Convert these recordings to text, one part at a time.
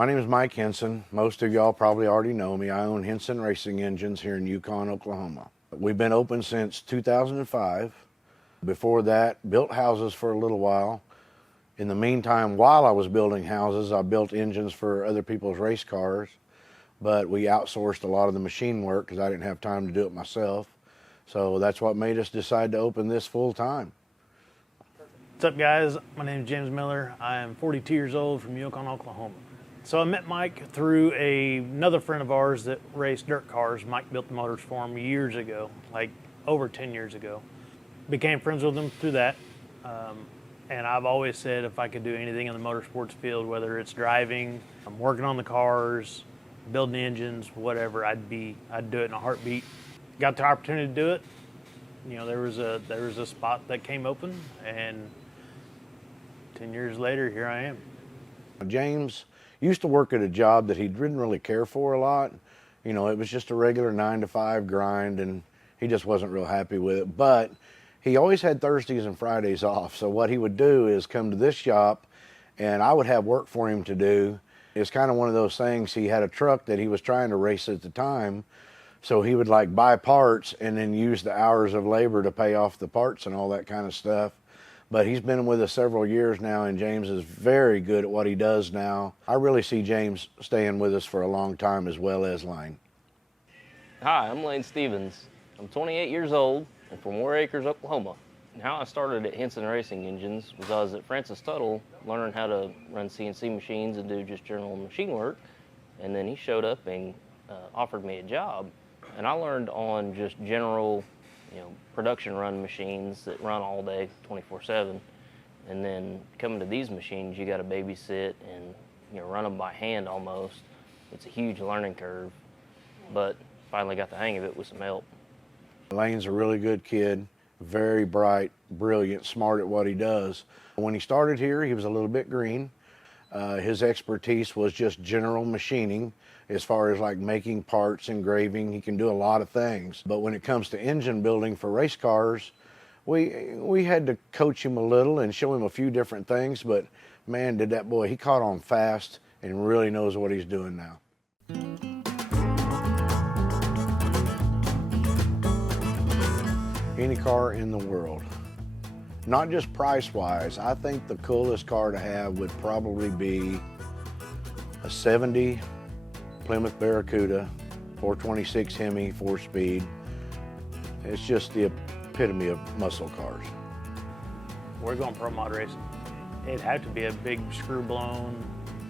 My name is Mike Henson. Most of y'all probably already know me. I own Henson Racing Engines here in Yukon, Oklahoma. We've been open since 2005. Before that, built houses for a little while. In the meantime, while I was building houses, I built engines for other people's race cars, but we outsourced a lot of the machine work because I didn't have time to do it myself. So that's what made us decide to open this full time. What's up, guys? My name is James Miller. I am 42 years old from Yukon, Oklahoma. So I met Mike through another friend of ours that raced dirt cars. Mike built the motors for him years ago, like over 10 years ago. Became friends with him through that. And I've always said if I could do anything in the motorsports field, whether it's driving, working on the cars, building engines, whatever, I'd do it in a heartbeat. Got the opportunity to do it. You know, there was a spot that came open, and 10 years later, here I am. James used to work at a job that he didn't really care for a lot. You know, it was just a regular 9-to-5 grind, and he just wasn't real happy with it. But he always had Thursdays and Fridays off. So what he would do is come to this shop, and I would have work for him to do. It's kind of one of those things. He had a truck that he was trying to race at the time. So he would like buy parts and then use the hours of labor to pay off the parts and all that kind of stuff. But he's been with us several years now, and James is very good at what he does now. I really see James staying with us for a long time, as well as Lane. Hi, I'm Lane Stevens. I'm 28 years old and from War Acres, Oklahoma. And how I started at Henson Racing Engines was I was at Francis Tuttle learning how to run CNC machines and do just general machine work. And then he showed up and offered me a job. And I learned on just general, production run machines that run all day, 24/7. And then coming to these machines, you got to babysit and run them by hand almost. It's a huge learning curve, but finally got the hang of it with some help. Lane's a really good kid, very bright, brilliant, smart at what he does. When he started here, he was a little bit green. His expertise was just general machining. As far as like making parts, engraving, he can do a lot of things. But when it comes to engine building for race cars, we had to coach him a little and show him a few different things, but man, did that boy, he caught on fast and really knows what he's doing now. Any car in the world. Not just price-wise, I think the coolest car to have would probably be a 70 Plymouth Barracuda, 426 Hemi, 4-speed. It's just the epitome of muscle cars. We're going pro mod racing. It'd have to be a big screw blown,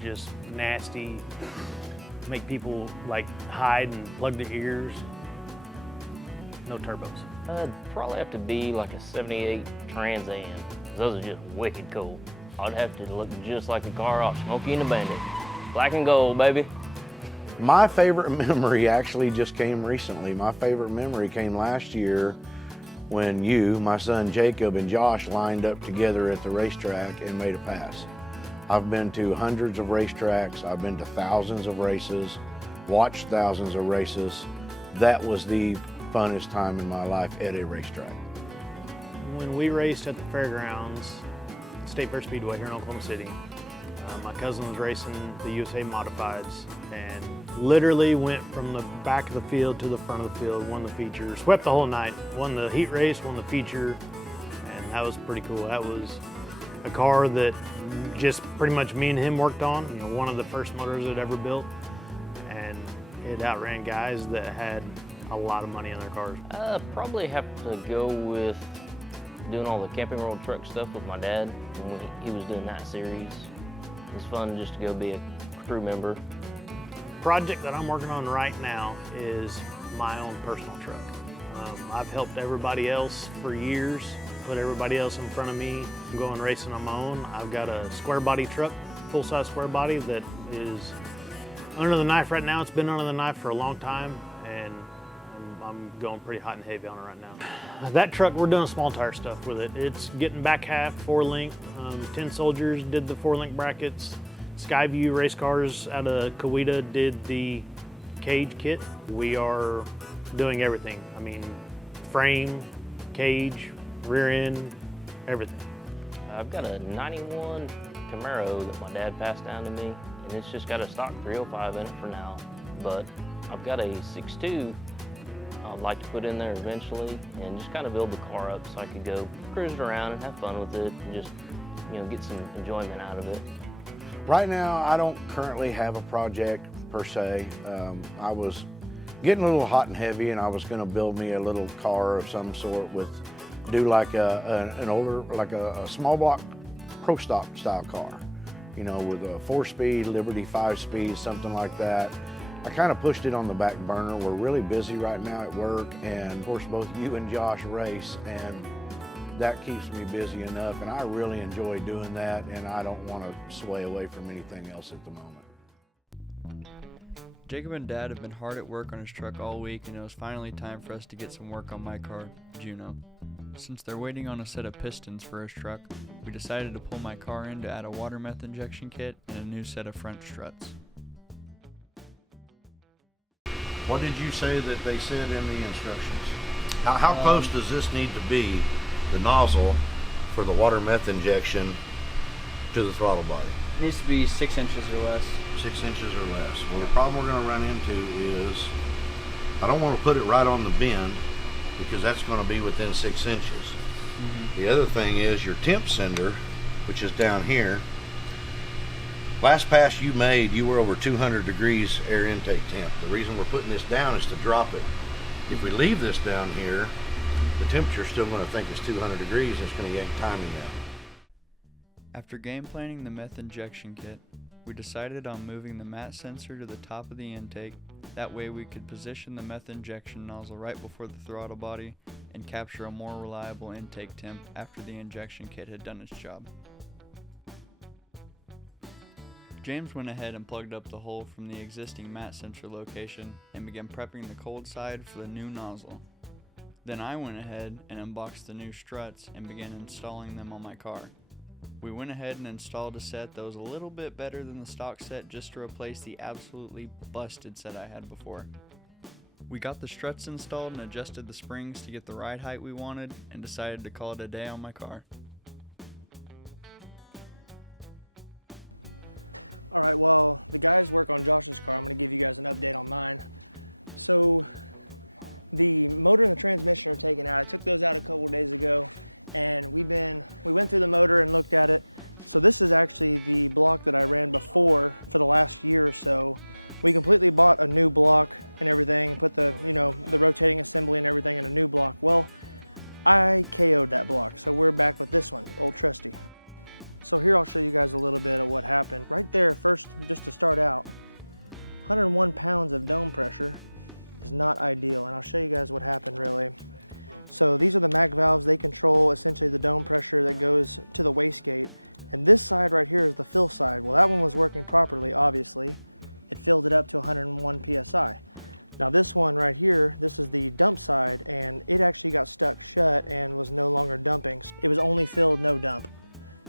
just nasty, make people like hide and plug their ears. No turbos. Probably have to be like a 78 Trans Am. Those are just wicked cool. I'd have to look just like a car off Smokey and the Bandit. Black and gold, baby. My favorite memory actually just came recently. My favorite memory came last year when you, my son Jacob, and Josh lined up together at the racetrack and made a pass. I've been to hundreds of racetracks. I've been to thousands of races, watched thousands of races. That was the funnest time in my life at a racetrack. When we raced at the fairgrounds, State Fair Speedway here in Oklahoma City, my cousin was racing the USA Modifieds and literally went from the back of the field to the front of the field, won the feature, swept the whole night, won the heat race, won the feature, and that was pretty cool. That was a car that just pretty much me and him worked on, one of the first motors it ever built, and it outran guys that had a lot of money in their cars. Probably have to go with doing all the Camping World Truck stuff with my dad when he was doing that series. It was fun just to go be a crew member. Project that I'm working on right now is my own personal truck. I've helped everybody else for years, put everybody else in front of me. I'm going racing on my own. I've got a square body truck, full-size square body that is under the knife right now. It's been under the knife for a long time, and I'm going pretty hot and heavy on it right now. That truck, we're doing small tire stuff with it. It's getting back half, 4-link. 10 Soldiers did the 4-link brackets. Skyview Race Cars out of Coweta did the cage kit. We are doing everything. I mean, frame, cage, rear end, everything. I've got a 91 Camaro that my dad passed down to me. and it's just got a stock 305 in it for now. But I've got a 6.2 I'd like to put in there eventually and just kind of build the car up so I could go cruise it around and have fun with it and just, you know, get some enjoyment out of it. Right now, I don't currently have a project per se. I was getting a little hot and heavy, and I was going to build me a little car of some sort do like an older, like a small block pro stock style car, you know, with a 4-speed, Liberty 5-speed, something like that. I kind of pushed it on the back burner. We're really busy right now at work, and of course both you and Josh race, and that keeps me busy enough, and I really enjoy doing that, and I don't want to sway away from anything else at the moment. Jacob and Dad have been hard at work on his truck all week, and it was finally time for us to get some work on my car, Juno. Since they're waiting on a set of pistons for his truck, we decided to pull my car in to add a water meth injection kit and a new set of front struts. What did you say that they said in the instructions? How close does this need to be, the nozzle, for the water meth injection to the throttle body? It needs to be 6 inches or less. 6 inches or less. Well, the problem we're going to run into is I don't want to put it right on the bend because that's going to be within 6 inches. Mm-hmm. The other thing is your temp sender, which is down here. Last pass you made, you were over 200 degrees air intake temp. The reason we're putting this down is to drop it. If we leave this down here, the temperature's still going to think it's 200 degrees and it's going to yank timing out. After game planning the meth injection kit, we decided on moving the mat sensor to the top of the intake. That way we could position the meth injection nozzle right before the throttle body and capture a more reliable intake temp after the injection kit had done its job. James went ahead and plugged up the hole from the existing mat sensor location and began prepping the cold side for the new nozzle. Then I went ahead and unboxed the new struts and began installing them on my car. We went ahead and installed a set that was a little bit better than the stock set just to replace the absolutely busted set I had before. We got the struts installed and adjusted the springs to get the ride height we wanted and decided to call it a day on my car. All right, well, the guys work on Josh's car. I'm going to give you guys an update on mine. So the motor and the transmission are taken out. I took those out a couple of days ago, and we went through the motor and looked at it. So this is actually the block that I ran before for the last year or so. We completely bought a new block and everything, put the rotating assembly and everything in a new block. Well, I KO'd that block, so we're back with this one, old trusty. So here I'll show you guys a little bit of what happened. Right there, first, just to start out, 101 pounds of dome pressure is not ideal, and I'll show you guys what happened really. So these are the MAC valves. They control essentially the dome pressure that goes to the wastegate, and this side right here is the fill side. Well, that one was working properly, obviously. It filled it up to 101 PSI. Now this one right here, this is the dump side, and it actually got stuck shut and was no longer dumping. It was only filled, no dump.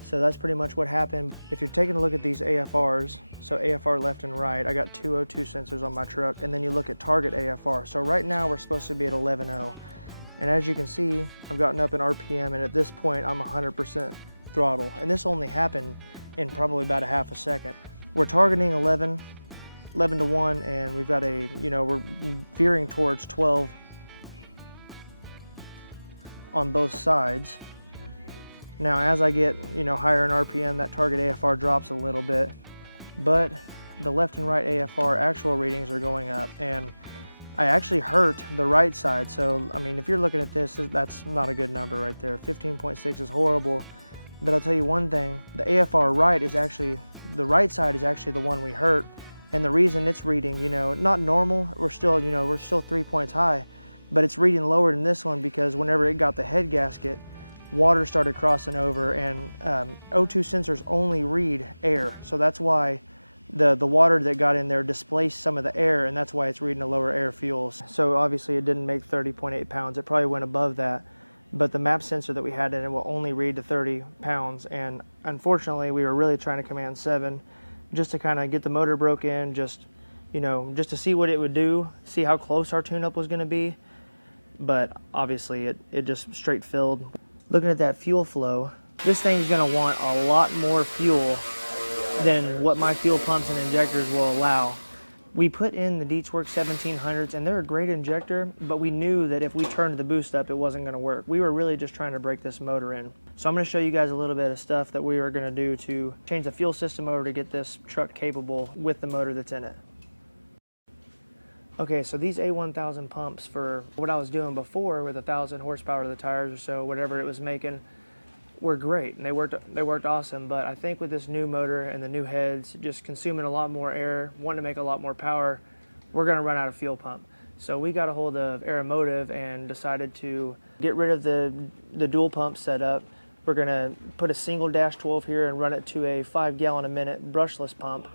So that's pretty much what happened. If you're taking a look at these AFRs, so AFR left and right, I got 2 O2 sensors on my truck, and then you look at target AFR. So right now we're supposed to be at 11.0. And as you can see, I've gotten up in RPM, and at this point I'm 100% throttle. And this only happened in probably about a half a second. We're targeting 11 to 1, and we've got we're veering towards 12 on both sides. Now, as I get, higher in RPM, that target AFR drops a little bit, but the left and right AFR actual readings are going up, and I actually hurt the right side. So, I mean, if you're looking at this, that's not a good number right there. 15.6 is horrible, but I'll tell you one thing, the AFR right is actually, the right side is actually the one we hurt, and the reason it's reading, not normal, we're still 3 points high, but it's reading lower than this one because whenever it got the head gasket, water started crossing over, and O2 sensors only read air, so that's why the water that got in there displaced some of the air, and that's why it's reading a lower air fuels. So obviously it didn't make 30.8 pounds, it probably went above that, but the map sensor that we had in it will only read to 30 pounds, and unfortunately we were really trying to command 7 just to kind of get the motor broke in, just to see what it would do, see how close our tune-up was going to be, but obviously it just straight filled. Looking at that fuel flow, this thing's going to want a lot more fuel than what my fuel pumps and injectors will allow. We put in the Dietzwerk 1700s, and they're a great injector, but we knew that if we turned the boost up, it wasn't going to work. We were really just trying to break this motor in. So I'm going to show you guys a little bit of stuff that we were going to do to change the fuel system over to get this truck capable with the motor that's in it. Okay, so these A1000 pumps, for what I was doing before with 1,000 horsepower to the tires or so, whatever it was making, were great, and they worked awesome. But I think with this new motor and the new heads just consuming a lot more air, wanting to make a lot more power, we're going to run out of fuel pump. So we got a hold of Aeromotive and decided to get rid of the dual pump setup. We're going to put a single dash 12 here and run it to a 5 gallon a minute brushless pump.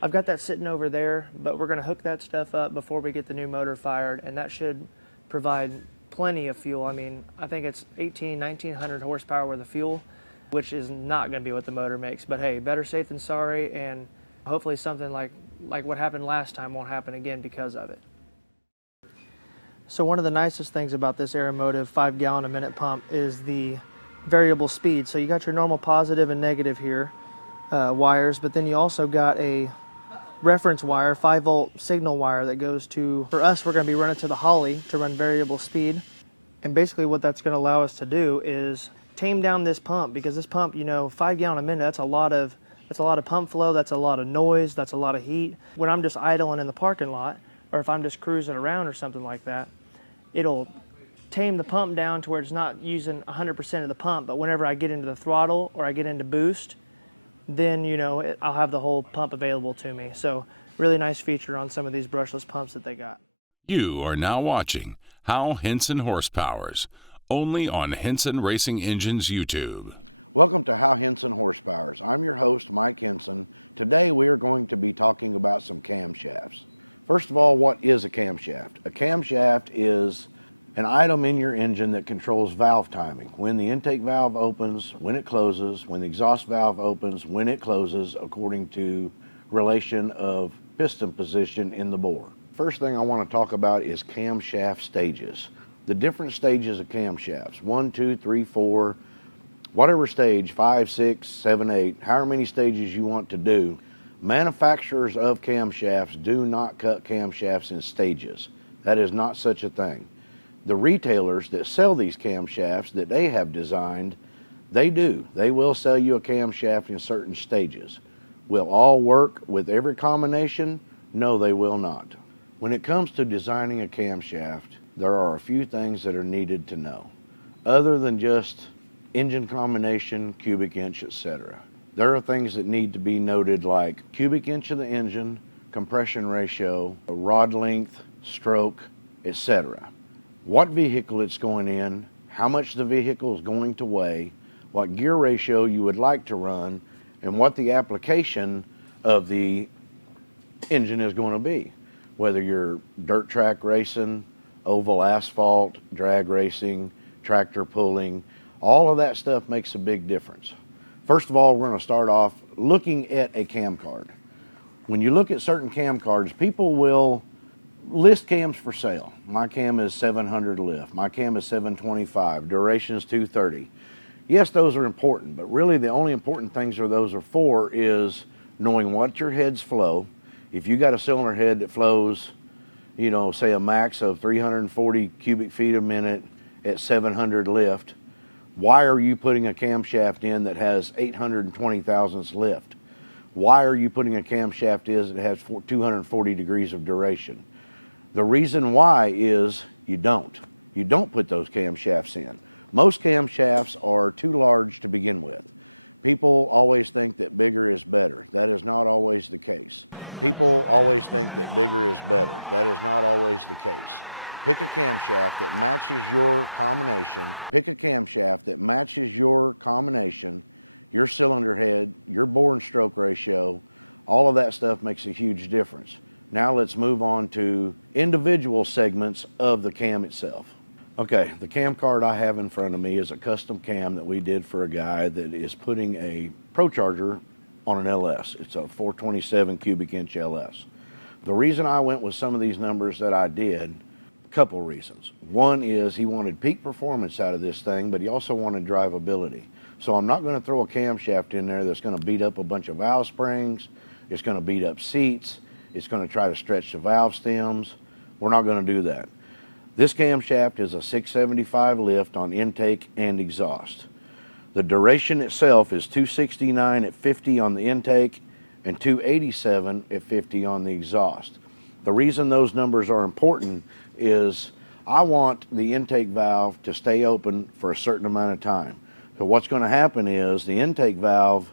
I've got that sitting over there, but we're going to hook that stuff up before we get the new motor fired, and that should provide plenty of fuel. I mean, I think it's 1900 horsepower worth of fuel, which is not going to be what the motor makes. But hey, better safe than sorry, and hopefully something like what happened last time won't happen again because of it. So one of the nicest things about this Aeromotive 5 gallon a minute pump is the variable speed. So you got your normal positive and negative here wires, but then you also got a reference wire, 5-volt signal wire that goes to, for us, we're going to be running to the Holly to run variable speed. And basically what that's going to allow us to do is tame down this pump, because this pump, 5 gallon a minute, that's a lot of pump flow, that's a lot of noise, that's a lot of heat. When I'm just idling in the parking lot, or if I'm just cruising around or something like that, it'll tame the pump down to where it's not using 100% of the pump. But whenever I get into the throttle or I get into boost, then I'll have the whole pump available to me. So really nice feature on some of these brushless pumps that they got. You are now watching How Henson Horsepowers, only on Henson Racing Engines YouTube. Welcome to How Henson Horsepowers. I'm your host, Mike Henson. Today we are going to be talking about some camshafts. First of all, what is a camshaft? A camshaft is an item in your engine that controls valve timing. When the intake valve opens, when it closes, when the exhaust valve opens, when it closes, according to relation of piston position in the bore. First thing I want to talk about is camshaft stages. The different stages of camshafts, 1, 2, 3, 4, whatever stage, 5, 6, 7, 8, however many stages you want to do. Manufacturers of camshafts do not cut camshafts in stages. That is not such a thing. The retailers that sell these camshafts that they have designed, they do. They will sell you a camshaft in certain stages. Will all work with every combination? No, they will not. When it comes to designing a camshaft, there are a few things that are needed to know, other than just engine combination, cubic inch, etc. There are things that need to be noted, like cubic inch of the engine, compression ratio, rod length, stroke, etc. What vehicle it's going in, how much the vehicle is going to weigh, what gear ratio you would like to run, and what the application of the engine is going to be. Whether you're dirt track racing, oval asphalt, drag racing, tractor pulling, all of that stuff makes a big difference. First of all, we're going to start off looking at a cam card. When you look at certain cam cards, people will list cams for sale. My cam is 700 lift. My cam is 725. Duration is 230. Yes, those are important, but really the only important things those are for is knowing what your heads flow. If you got a cylinder head that flows, say a max of 340 cubic feet a minute at 700 lift, why are you putting a camshaft in that has 820 thousandths lift? Why are you putting a camshaft in that has 240 degrees of duration? The reason why is you don't put those camshafts in. Most camshafts are too large to begin with. People always think that bigger is better. That is not always the case. People always think that bigger is better. That is not always the case. Pick a camshaft that matches your combination. Pick a camshaft that matches your combination, your cylinder head, your bore and stroke ratio. All of that stuff makes a huge difference. Now let's move on to individual segments of the cam itself. Okay, the cam card I have in front of me is a custom cam that we did for a guy that is putting a Pro Charger on an LS. It's a 427 cubic inch LS. The reason I went with some of these numbers that I did, a couple reasons. One is he wanted peak performance out of this thing, but he also wanted drivability. So I'm not going to throw a camshaft in there that's going to beat up a bunch of valve springs. It's going to beat up seats. It's going to try to stretch the valve stems. We're not going to do that. This camshaft is a 675 lift on intake and exhaust. The duration itself is 269 at 50 on the intake and 287 at 50 on the exhaust. The reason those numbers are important is I want the intake valve to stay open for a certain amount of time. So what's going to happen is the intake valve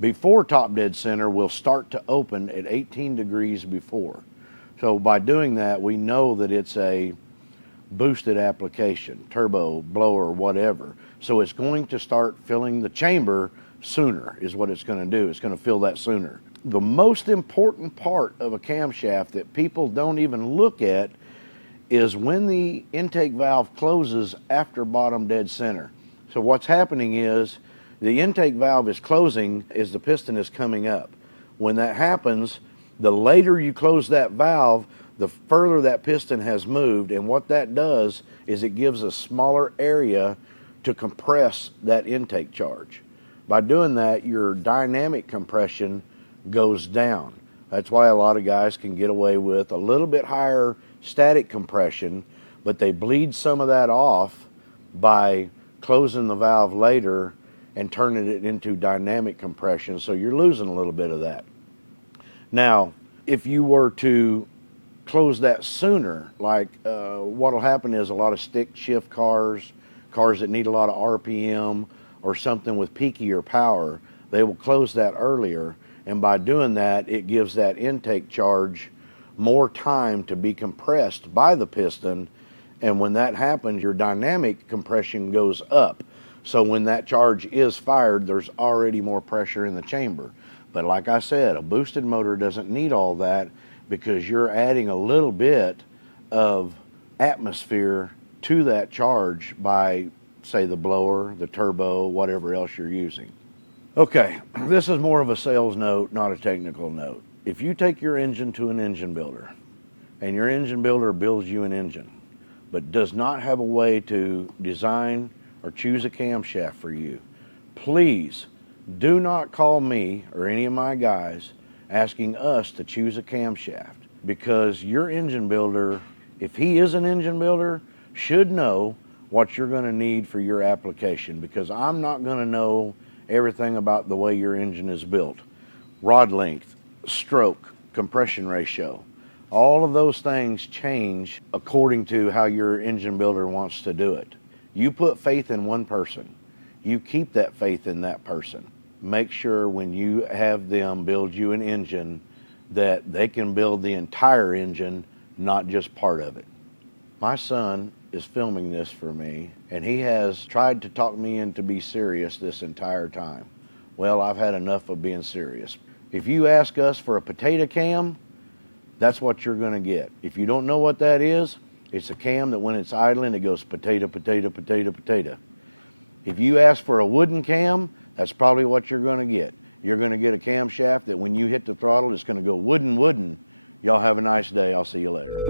before top dead center will start to open at 18 degrees before. So by doing that, we know that it's a boosted application, turbo, blower, whatever. So it's going to start filling the chamber sooner is what it's going to do. It's going to fill that sooner. The most important part of a camshaft that people don't even look at is when the intake valve closes after bottom dead center. So what's happening is the intake valve is closing as the piston is coming up. When that happens, the later you close that valve, the further that piston has moved, and what that does is it gives a smaller area to compress that intake charge. By doing that, your dynamic compression goes down. That's why a lot of guys can get away with a little bit higher static compression, but they bleed some of that off by closing the valve later and turning it into dynamic compression, so you're losing a little bit of that. Now, if you were to close that sooner, like what'll happen is a lot of stick shift cars that need a lot of RPM or something with peakier power, they will close that earlier, and by doing that, it gives that intake charge more time to be compressed by the piston, and when that happens, your dynamic compression goes up. So when that charge is fired, there's already more pressure in the chamber. But like I said, a boosted motor doesn't need all that because you're adding a little bit of atmosphere to that charge by, say, the blower, the turbo, whatever else you're using. Okay, this is more of a sales note, not a technical note. If you take your engine to an engine builder and your engine builder builds you an engine, but does not have a way to design or choose a camshaft for you, please do not call me or any of my guys asking us to choose a camshaft, because your engine builder, if he is an engine builder, should know what you're going to need for your application, because I'm not going to know everything about the way your engine is built. Rod length, stroke, compression ratio, all of those things change according to how your engine builder wants to do it. You put faith in one person. You keep that faith in that person. Make sure when you have them build you an engine that they can build the entire engine, not just part of it. My son is filming this for me, and he has tried to talk me into be serious this entire time. Well, I've had enough of being serious. If you ask us for a potato cam, that's what you're going to get. If you don't know what that is, it's a cam that when it's idling, it goes potato, potato, potato, potato. If you ask for a wooden cam, that's probably what you're going to get. You're going to get a camshaft that when you hit the throttle, it's going to go wooden, wooden. Y'all have a nice day. I'll see you later.